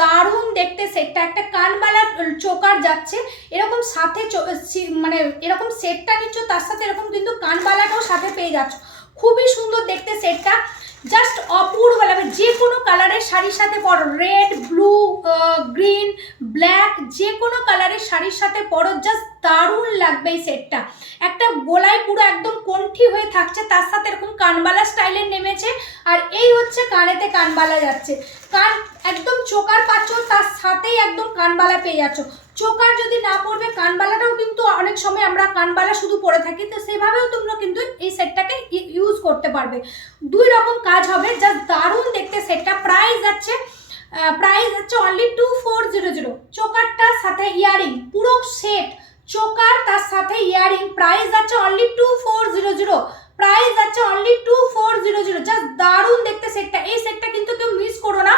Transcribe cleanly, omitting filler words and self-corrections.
দারুণ দেখতে সেটটা। একটা কানবালা চোকার যাচ্ছে, এরকম সাথে মানে এরকম সেটটা নিচ্ছ, তার সাথে এরকম কিন্তু কানবালাটাও সাথে পেয়ে যাচ্ছ। খুবই সুন্দর দেখতে সেটটা, জাস্ট অপূর্ব লাগবে। যে কোনো কালারের শাড়ির সাথে পরো, রেড, ব্লু, গ্রিন, ব্ল্যাক, যে কোনো কালারের শাড়ির সাথে পরো, জাস্ট দারুণ লাগবে এই সেটটা। একটা গলায় পুরো একদম কণ্ঠি হয়ে থাকছে, তার সাথে এরকম কানবালা স্টাইলের নেমেছে, আর এই হচ্ছে কানেতে কানবালা যাচ্ছে। কান একদম চোকার পাচ্ছ, তার সাথেই একদম কানবালা পেয়ে যাচ্ছ। চোকার যদি না পড়বে, কানবালাটাও কিন্তু অনেক সময় আমরা কানবালা শুধু পরে থাকি, তো সেভাবেও তোমরা কিন্তু এই সেটটাকে ইউজ করতে পারবে। দুই রকম কাজ হবে, জাস্ট দারুণ দেখতে সেটটা। প্রাইস যাচ্ছে অনলি 2400। চোকারটার সাথে ইয়ারিং, পুরো সেট, চোকার তার সাথে ইয়ারিং, প্রাইস যাচ্ছে অনলি 2400। প্রাইস যাচ্ছে অনলি 2400। জাস্ট দারুণ দেখতে সেটটা। এই সেটটা কিন্তু কেউ মিস করো না।